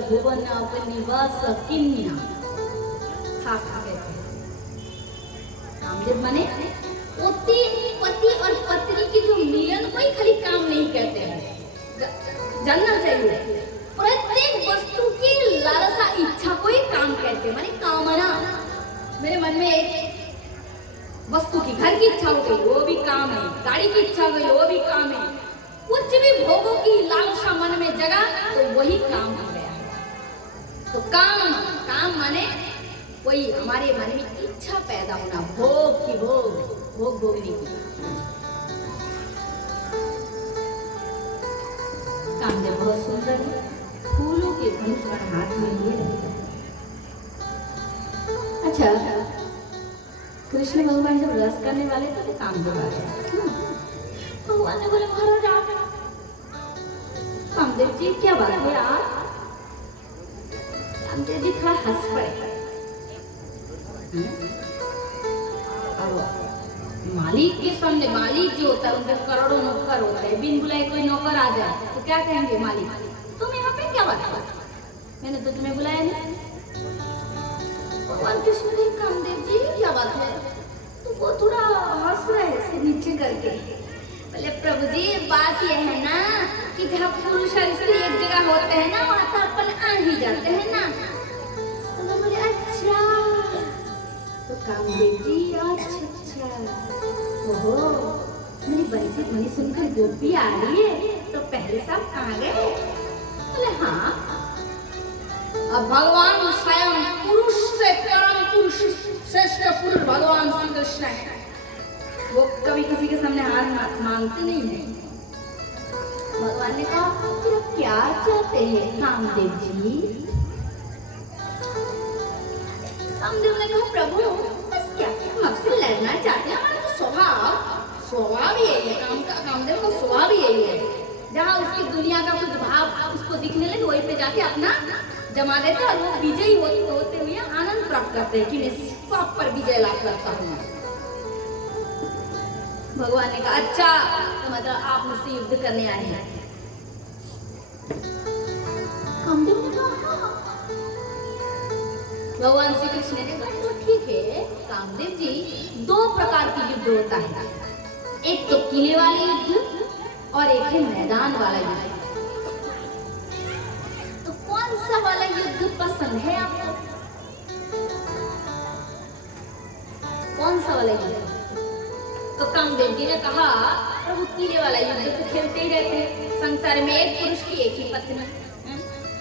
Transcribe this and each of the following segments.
भुवन अपनिवास किन्या। शास्त्र कहते हैं कामदेव माने पति और पत्नी की जो मिलन को ही खाली काम नहीं कहते हैं। जानना चाहिए प्रत्येक वस्तु की लालसा इच्छा को ही काम कहते हैं, माने कामना। मेरे मन में एक वस्तु की घर की इच्छा हो गई वो भी काम है, गाड़ी की इच्छा हो गई वो भी काम है, कुछ भी भोगों की लालसा मन में जगा तो वही काम हो गया। तो काम माने कोई हमारे मन में इच्छा पैदा होना, भोग की भोग भोगने की। कामदेव बहुत सुंदर है, फूलों के धनुष पर हाथ में लिए रहता है। अच्छा, कृष्ण भगवान जब रस करने वाले थे तो कामदेव आ गया। भगवान ने बोले महाराज आप। कामदेव जी क्या बात है आप? कामदेव जी थोड़ा हंस पड़े। मालिक के सामने, मालिक जो होता है उनके करोड़ों नौकर होते हैं, बिन बुलाए कोई नौकर आ जाए तो क्या कहेंगे मालिक, तुम यहाँ पे क्या बात है? मैंने तो तुम्हें बुलाया नहीं। भगवान कृष्ण ने कामदेव जी क्या बात है? तो वो थोड़ा हंस रहे से नीचे करके। बोले प्रभु जी बात यह है ना कि जहाँ पुरुष और स्त्री एक जगह होते हैं ना वहाँ तो अपन आ ही जाते हैं ना। तो बोले अच्छा। तो कामदेव जी अच्छा ओहो, मेरी बंसी ध्वनि सुनकर गोपी आ रही है तो पहले सब आ गए? बोले हाँ। अब भगवान स्वयं पुरुष से परम पुरुष श्रेष्ठ पुरुष भगवान श्री कृष्ण है, वो कभी किसी के सामने हार मांगते नहीं है। भगवान ने कहा फिर आप क्या चाहते हैं कामदेव जी? कामदेव ने कहा प्रभु बस क्या हम आपसे लड़ना चाहते हैं, हमारा तो स्वभाव ही यही है। कामदेव का स्वभाव ही यही है, जहाँ उसकी दुनिया का कुछ भाव उसको दिखने लगे वहीं पे जाके अपना जमा देते और वो विजयी होते हुए आनंद प्राप्त करते हैं कि मैं सब पर विजय लाभ करता हूँ। भगवान ने कहा अच्छा तो मतलब आप मुझसे युद्ध करने आए हैं? कामदेव ने कहा हाँ। भगवान श्री कृष्ण ने कहा तो ठीक है कामदेव जी, दो प्रकार की युद्ध होता है, एक तो किले वाले युद्ध और एक है मैदान वाला युद्ध। तो कौन सा वाला युद्ध पसंद है आपको? कौन सा वाला युद्ध? तो कामदेव जी ने कहा प्रभु किले वाला युद्ध तो खेलते ही रहते हैं, संसार में एक पुरुष की एक ही पत्नी।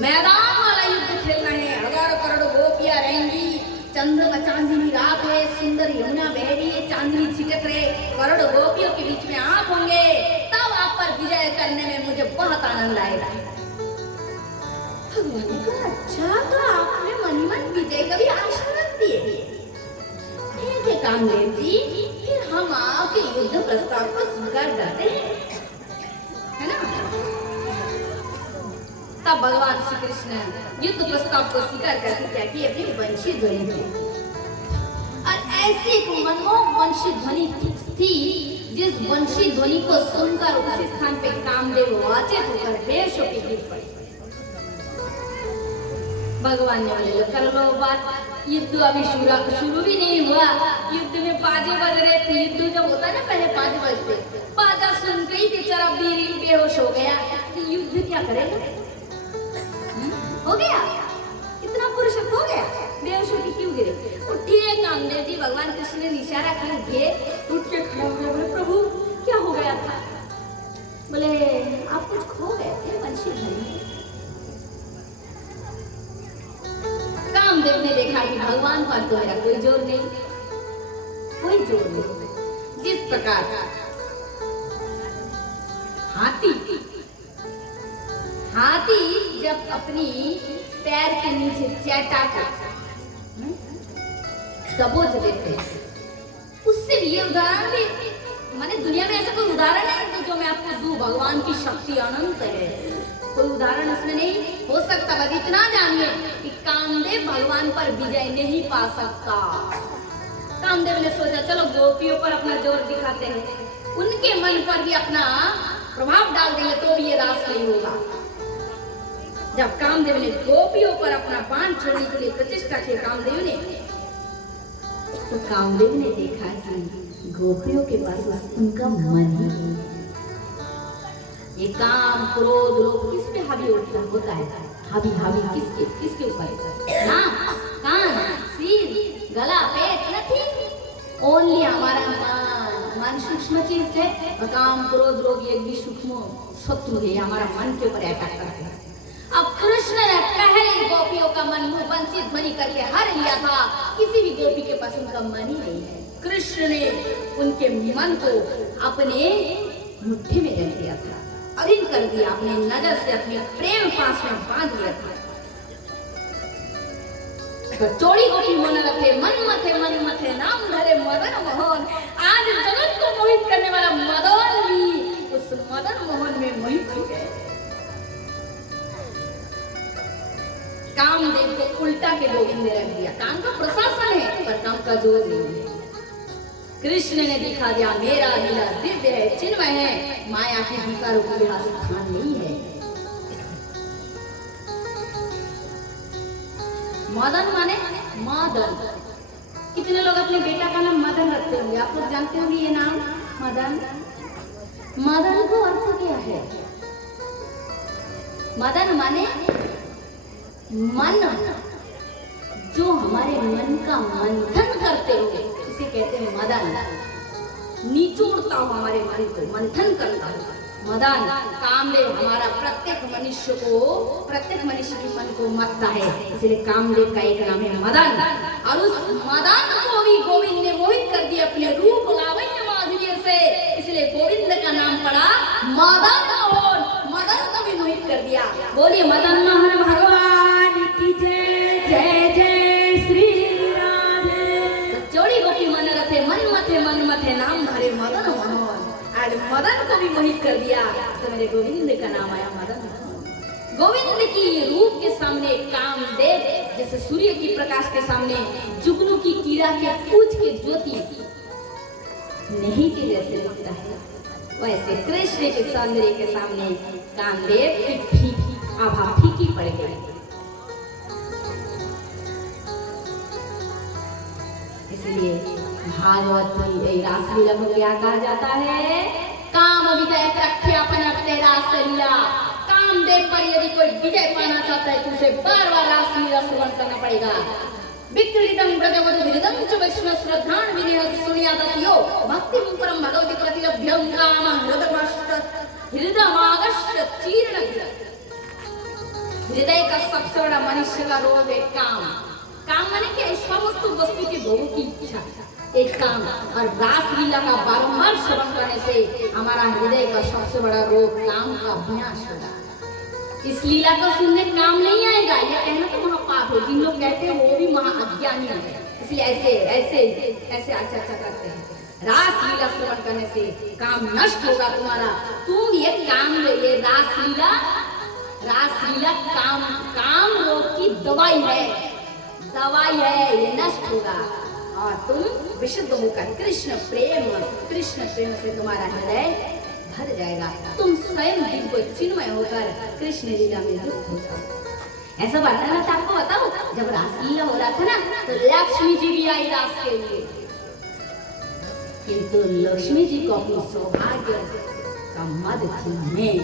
मैदान वाला युद्ध खेलना है, हजारों करोड़ गोपियां रहेंगी, चंद्रमा चांदनी रात है, सुंदर यमुना बह रही है, चांदनी छिटक रहे, करोड़ गोपियों के बीच में आप होंगे, तब आप पर विजय करने में मुझे बहुत आनंद आएगा। भगवान ने कहा अच्छा तो आपने मन मन विजय का भी आशा रखती है। ठीक है कामदेव जी, फिर हम आपके युद्ध प्रस्ताव को स्वीकार करते हैं, है ना? तब भगवान श्री कृष्ण युद्ध प्रस्ताव को स्वीकार करके क्या किए, अपनी वंशी ध्वनि दी। और ऐसी एक मनमोहक वंशी ध्वनि थी जिस वंशी ध्वनि को सुनकर उसी स्थान पे कामदेव वाचित होकर बेहोश होकर गिर पड़े। भगवान ने बोले कर लो बात, युद्ध अभी शुरू भी नहीं हुआ, युद्ध में बाजे बज रहे थे। युद्ध जब होता है ना पहले बाजे बजते, बाजा सुन के ही बेचारा बेहोश हो गया। तो युद्ध क्या करेगा? हो गया इतना पुरुषत्व हो गया, बेहोश होकर क्यों गिरे? उठिए कामदेव जी, भगवान कृष्ण ने इशारा कर दिए, उठ के खड़े हो गए। बोले प्रभु क्या हो गया था? बोले आप कुछ खो गए थे वंशी ध्वनि। कामदेव ने देखा कि भगवान पर तो मेरा कोई जोर नहीं, कोई जोर नहीं। जिस प्रकार हाथी जब अपनी पैर के नीचे चैटा को दबोच देते हैं, उससे भी ये उदाहरण भी, माने दुनिया में ऐसा कोई उदाहरण है जो मैं आपको दूं। भगवान की शक्ति अनंत है, कोई उदाहरण इसमें नहीं हो सकता। बस इतना जानिए कि कामदेव भगवान पर विजय नहीं पा सकता। कामदेव ने सोचा चलो गोपियों पर अपना जोर दिखाते हैं, उनके मन पर भी अपना प्रभाव डाल देंगे तो भी ये रास नहीं होगा। जब कामदेव ने गोपियों पर अपना बाण छोड़ने के लिए प्रचेष्टा की कामदेव ने, तो कामदेव ने देखा कि गोपियों के पास उनका मन ही नहीं है। ये काम क्रोध लोभ किस पे हावी होता है? हावी किसके ऊपर? नाम, कान, सिर, गला, पेट, नथिंग, ओनली हमारा मन सूक्ष्म चीज है। और काम क्रोध लोभ ये भी सूक्ष्म शत्रु है, हमारा मन के ऊपर अटैक करते हैं। अब कृष्ण ने पहले गोपियों का मन मुंह बंसी ध्वनि करके हर लिया था। किसी भी गोपी के पास उनका मन ही नहीं है। कृष्ण ने उनके मन को अपने मुट्ठी में रख दिया था, अधीन कर दिया, अपने नजर से अपने प्रेम पास में बांध लिया था। तो चोरी गोपी मन रखे मन मथे नाम धरे मदन मोहन। आज जगत को मोहित करने वाला मदन भी उस मदन मोहन में मोहित हो गए। कामदेव को उल्टा के गोविंद ने रख दिया। काम का प्रशासन है पर काम का जोर नहीं है। कृष्ण ने दिखा दिया मेरा लीला दिव्य है, चिन्मय है, माया की दीपारों को यहाँ स्थान नहीं है। मदन माने मदन। कितने लोग अपने बेटा का नाम मदन रखते होंगे? आप लोग जानते होंगे ये नाम मदन? मदन को अर्थ क्या है? मदन माने मन, जो हमारे मन का मंथन करते हो इसे कहते हैं मदन। निचोड़ता हो हमारे मन को, मंथन करता हो मदन। कामदेव हमारा प्रत्येक मनुष्य के मन को मथता है, इसलिए कामदेव का एक नाम है मदन। और उस मदन को भी गोविंद ने मोहित कर दिया अपने रूप लावण्य माधुर्य से, इसलिए गोविंद का नाम पड़ा मदन मोहन। मदन को भी मोहित कर दिया। बोलिए मदन मोहन भगवान की जय, जय जय श्री राधे। जोड़ी गोपी मन रथे मन मथे नाम धरे मदन मोहन। आज मदन को भी मोहित कर दिया तो मेरे गोविंद का नाम आया मदन मोहन। गोविंद की रूप के सामने कामदेव जैसे सूर्य की प्रकाश के सामने जुगनू की कीड़ा के पूछ के ज्योति नहीं के जैसे लगता है, वैसे कृष्ण के सौंदर्य के सामने कामदेव की आभा फीकी पड़ गई। इसलिए भागवत की रासलीला को क्या कहा जाता है? काम विजय प्रख्यापन रासलीला। कामदेव पर यदि कोई विजय पाना चाहता है तो उसे बार बार रासलीला श्रवण करना पड़ेगा। विक्रीडं ब्रजवधूरिदं च वैष्णव श्रद्धां विनिहत सुनियादतियो भक्तिं परं भगवति प्रतिलभ्यं काम हृदयमागस्य चीर्ण। हृदय का सबसे बड़ा मनुष्य का रोग है काम। काम माने क्या? समस्त वस्तु के भोग की इच्छा, एक काम। और रासलीला का बारंबार श्रवण करने से हमारा हृदय का सबसे बड़ा रोग काम का विनाश होगा। इस लीला को सुनने काम नहीं आएगा, यह कहना तो महापाप है। जिन लोग कहते हैं वो भी महाअज्ञानी है, इसलिए ऐसे ऐसे ऐसे चर्चा करते हैं। रासलीला श्रवण करने से काम नष्ट होगा तुम्हारा। तुम ये काम ये रासलीला काम रोग की दवाई है, ये नष्ट होगा और तुम विशुद्ध होकर कृष्ण प्रेम से तुम्हारा हृदय भर जाएगा। तुम स्वयं दिव्य चिन्मय होकर कृष्ण लीला में युक्त हो जाओ। ऐसा वर्णन मैं आपको बताऊं, जब रासलीला हो रहा था ना तो लक्ष्मी जी भी आई रास के लिए, किंतु लक्ष्मी जी को अपनी सौभाग्य का मद थी। मैं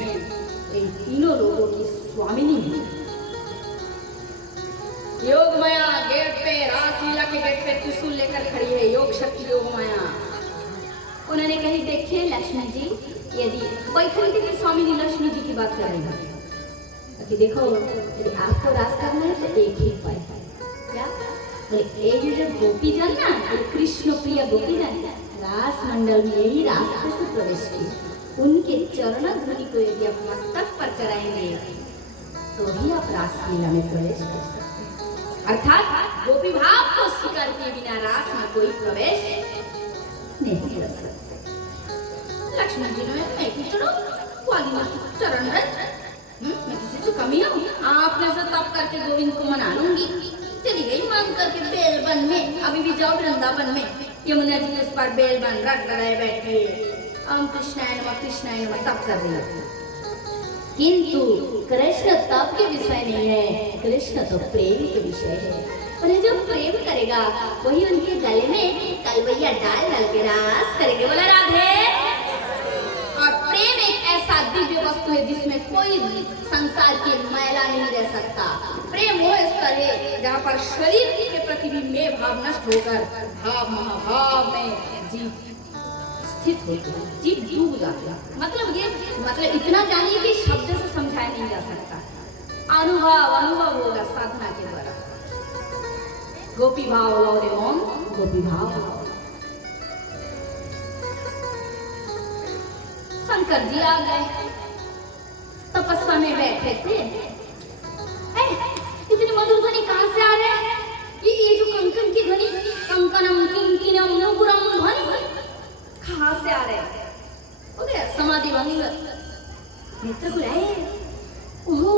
इन तीनों लोगों की स्वामिनी हूँ। योग माया गेट पे, रासलीला के गेट पे त्रिशूल लेकर खड़ी है योग शक्ति योग माया। उन्होंने कही देखिए लक्ष्मी जी, यदि वैकुंठ की स्वामिनी लक्ष्मी जी की बात कर रही है कि देखो यदि आपको रास करना है तो एक ही उपाय है। क्या बोले? ये जो गोपी जन ना, कृष्ण प्रिय गोपी जन रास मंडल में यही रास्ते से प्रवेश किए, उनके चरण ध्वनि को यदि आप मस्तक पर चढ़ाएंगे तो ही आप रासलीला में प्रवेश कर सकते हैं। अर्थात गोपी भाव को स्वीकार किए बिना रास में कोई प्रवेश नहीं कर सकते। लक्ष्मण जी ने मैं भी चलो चरण रज, मैं किसी से कमी हूँ? आपने से तप करके गोविंद को मना लूंगी। चली गई मांग करके बेलबन में, अभी भी जाओ वृंदावन में, यमुना जी उस पर बेलबन रट रहे बैठे, ओम कृष्णाय नमः तप कर रही है। किंतु कृष्ण तप के विषय नहीं है, कृष्ण तो प्रेम के विषय है। उन्हें जो प्रेम करेगा वही उनके गले में कलवैया डाल डाल के रास करेंगे। बोला राधे। और प्रेम एक ऐसा दिव्य वस्तु है जिसमें कोई संसार की मैला नहीं रह सकता। प्रेम वो स्तर है जहाँ पर शरीर के प्रति भी मैं भाव नष्ट होकर भाव महाभाव में जीव स्थित होती है, जीव डूब जाती है। मतलब इतना जानिए कि शब्द से समझाया नहीं जा सकता। अनुभव होगा साधना के द्वारा। गोपी भाव लौरे मोन, गोपी भाव शंकर जी आ गए, तपस्या में बैठे थे। इतनी मधुर ध्वनि कहां से आ रहे हैं? ये जो कंकन की ध्वनि, कंकनम किंकिनम नुपुरम ध्वनि कहां से आ रहे हैं? हो गया समाधि भंग, नेत्र खुलाए। ओहो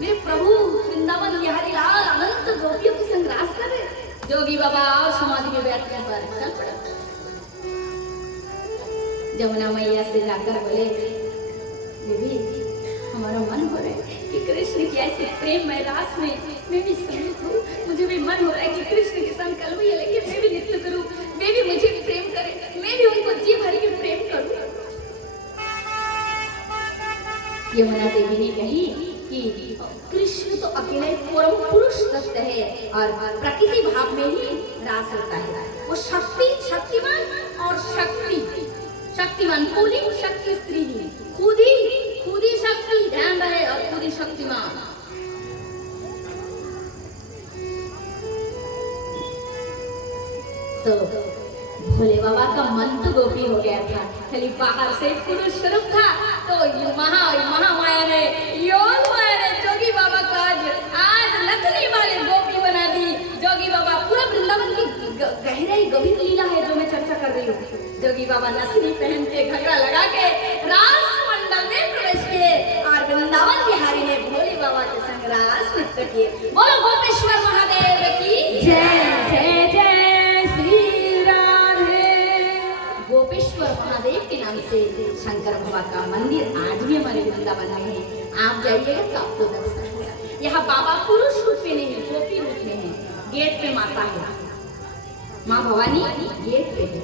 मेरे प्रभु वृंदावन बिहारी लाल अनंत गोपियों के संग रास कर रहे। जोगी बाबा और समाधि में बैठने पर चल पड़े। जमुना मैया से जाकर बोले, देवी हमारा मन हो रहा है कि कृष्ण की ऐसे प्रेम में रास में मैं भी सम्मिलित हूँ। मुझे भी मन हो रहा है कि कृष्ण के संग कलवैया लेके मैं भी नृत्य करूँ, वे भी मुझे प्रेम करें, मैं भी उनको जी भर के प्रेम करूँ। यमुना देवी ने कही कि कृष्ण तो अकेले परम पुरुष तत्व है और प्रकृति भाव में ही रास होता है। वो शक्तिमान और शक्तिमान पुल्लिंग शक्ति स्त्रीलिंग, खुद ही शक्ति ध्यान रहे और खुद ही शक्तिमान। तो भोले बाबा का मन तो गोपी हो गया था, खाली बाहर से पुरुष स्वरूप था। तो महामाया ने जोगी बाबा को आज नथनी वाले गोपी बना दी। जोगी बाबा पूरा वृंदावन की गहराई गभीर लीला है जो मैं चर्चा कर रही हूँ। जोगी बाबा नथनी पहन के घगरा लगा के रास मंडल में प्रवेश किए और वृंदावन बिहारी ने भोले बाबा के संग रास नृत्य किए। बोलो गोपेश्वर महादेव की जय जय जय श्री राधे। गोपेश्वर महादेव के नाम से शंकर बाबा का मंदिर आज भी हमारे वृंदावन में है। आप जाइएगा तो आपको दर्शन होगा। यहाँ बाबा पुरुष रूप में नहीं, गोपी रूप में है। गेट पे माता है, माँ भवानी गेट पे है,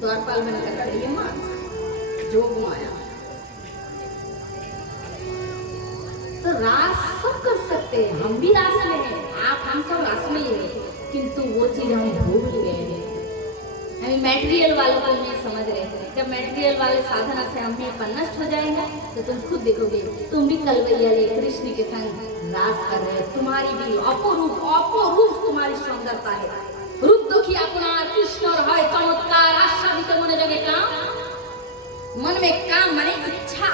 द्वारपाल बनकर खड़ी है माँ जोग माया। तो रास सब कर सकते हैं, हम भी रास में हैं, हम सब रास में ही हैं, किंतु वो चीज हम भूल गए हैं। हम मैटेरियल वालों को नहीं समझ रहे थे। जब मैटेरियल वाले साधना से हम पर नष्ट हो जाएगा तो तुम खुद देखोगे, तुम भी कलवैया ले कृष्ण के संग रास कर रहे हो। तुम्हारी भी अपरूप तुम्हारी सुंदरता है। रूप दुखी अपना कृष्ण और है चमत्कार आशादित मन जगे काम। मन में काम माने इच्छा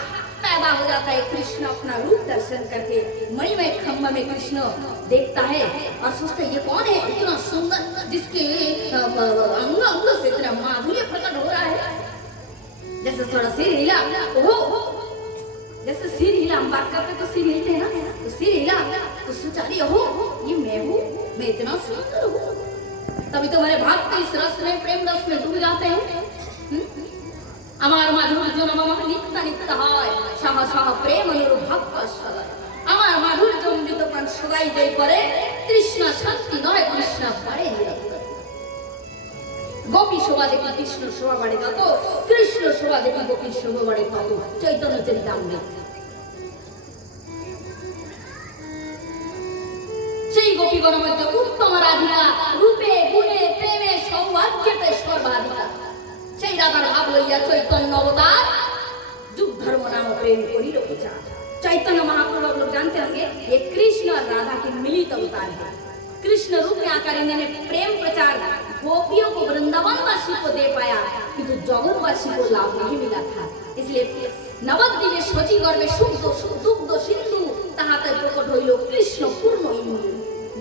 पैदा हो जाता है। कृष्ण अपना रूप दर्शन करके मणिमय खंभ में कृष्ण देखता है और सोचता है ये कौन है इतना सुंदर जिसके अंग से इतना माधुर्य प्रकट हो रहा है। जैसे थोड़ा सिर हिला, ओहो जैसे सिर हिला, हम बात करते तो सिर हिलते हैं ना, तो सिर हिला तो सोचा ओहो ये मैं हूँ, मैं इतना सुंदर हूँ। तभी तो मेरे भक्त इस रस में प्रेम रस में डूब जाते हैं। আমার মাধুর জন মম নিত্য নিত্য হয় সহ সহ প্রেম অনুভক্ত সদয়। আমার মাধুর জন্ডিত প্রাণ সদাই জয় করে কৃষ্ণ শান্তি নয় কৃষ্ণ বাড়ে নিরন্তর। গোপী শোভা দেখি কৃষ্ণ শোভা বাড়ে যত, কৃষ্ণ শোভা দেখি গোপীর শোভা বাড়ে তত। চৈতন্য চরিতামৃত। সেই গোপীগণ মধ্যে উত্তম রাধিকা রূপে গুণে প্রেমে সৌভাগ্যতে সর্বাধিকা। সেই রাধার ভাব লইয়া चैतन्य अवतार जुग धर्म नाम प्रेम करी प्रचार। चैतन्य महाप्रभु आप लोग जानते होंगे ये कृष्ण और राधा के मिलित अवतार है। कृष्ण रूप में आकर इन्होंने प्रेम प्रचार गोपियों को वृंदावनवासी को दे पाया किंतु जगतवासी को लाभ नहीं मिला था। इसलिए नवद्वीपे शची गर्भे दुग्ध सिंधु ताहाते प्रकट हইল कृष्ण पूर्ण इंदु।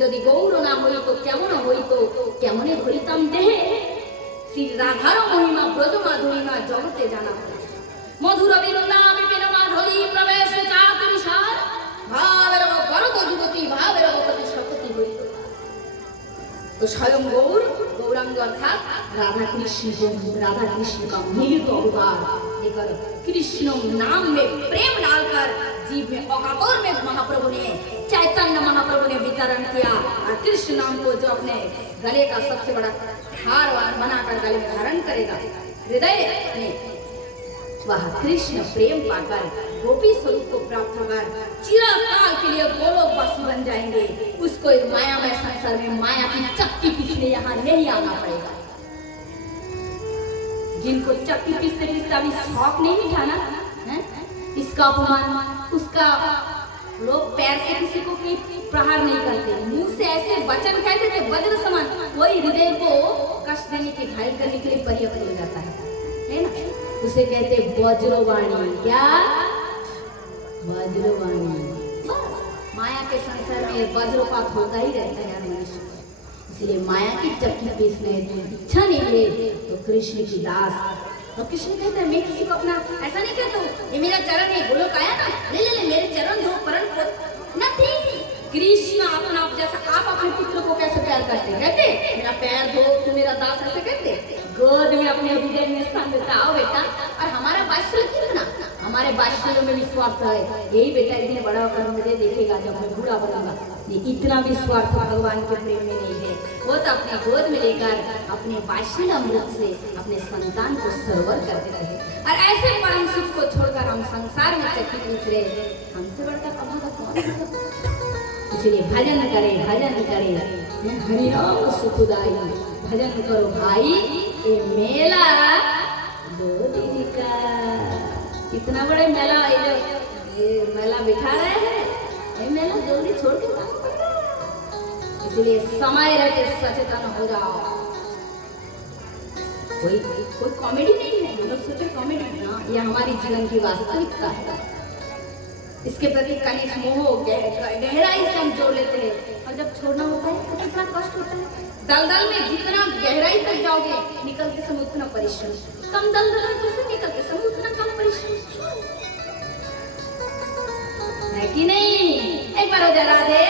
यदि गौर ना हইত কেমন হইত কেমনে ধরিতাম দেহে। श्री राधार महिमा ब्रज माधुरीमा जगते जाना मधुर बिरुदा विपिन माधुरी प्रवेश चातुरिशार भावेर भरत युवती भावेर पति शपति हইত। तो स्वयं गौरांग अर्थात राधा कृष्ण का मिलित अवतार लेकर कृष्ण नाम में प्रेम डालकर जीव में औकातोर में महाप्रभु ने, चैतन्य महाप्रभु ने वितरण किया। और कृष्ण नाम को जो अपने गले का सबसे बड़ा हार बनाकर गले में धारण करेगा हृदय में, वह कृष्ण प्रेम पाकर गोपी स्वरूप को प्राप्त होकर चिरकाल के लिए गोलोकवासी बन जाएंगे। उसको इस मायामय संसार में माया की चक्की पीसने यहाँ नहीं आना पड़ेगा। जिनको चक्की पीसते पीसते अभी शौक नहीं उठाना है, इसका अपमान, उसका लोग पैर से किसी को कोई प्रहार नहीं करते, मुंह से ऐसे वचन कह देते वज्र समान, वही हृदय को कष्ट देने के, घायल करने के लिए पर्याप्त हो जाता है ना। उसे कहते वज्रवाणी। क्या? वज्रवाणी। माया के संसार में वज्रपात होता ही रहता है मनुष्य को, इसलिए माया की चक्की पीसने इच्छा नहीं है तो कृष्ण की दास। और कृष्ण कहते हैं मैं किसी को अपना ऐसा नहीं कहता हूँ, ये मेरा चरण है, गोलोक आया ना, ले ले ले मेरे चरण धो परम नहीं। कृष्ण अपना आप जैसा आप अपने पुत्र को कैसे प्यार करते, कहते मेरा पैर धो तू मेरा दास, ऐसे कहते, गोद में अपने हृदय में स्थान देता। आओ बेटा। और हमारा बात्सल्य कितना, हमारे बात्सल्य में विश्वास है, यही बेटा एक दिन बड़ा होकर मुझे देखेगा जब मैं बूढ़ा बनूंगा। ये इतना विश्वास भगवान के प्रेम में नहीं है। वो तो अपने गोद में लेकर अपने बात्सल्य अमृत से अपने संतान को सरोवर कर देते हैं। और ऐसे परम सुख को छोड़कर हम संसार में चक्की पीस रहे, हमसे बढ़कर कमागा कौन? इसलिए भजन करे, भजन करे, हरि नाम सुखदाई, भजन करो भाई ये मेला दो दिन का। इतना बड़े मेला, ये मेला बिठा रहे हैं, ये मेला जल्दी छोड़ के जाना पड़ेगा। इसलिए समय रहते सचेतन हो जाओ। कोई कॉमेडी नहीं है, लोग सोचे कॉमेडी ना, ये हमारी जीवन की वास्तविकता है। इसके प्रति कनिष्ठ मोह गहराई से हम जोड़ लेते हैं, और जब छोड़ना होता है तो कितना कष्ट होता है। दलदल में जितना गहराई तक जाओगे निकलते समय उतना परिश्रम, कम दलदल में कैसे निकलते समय उतना कम परिश्रम है कि नहीं? एक बार हो जा राधे,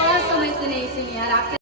और समय से नहीं सुनिए यार।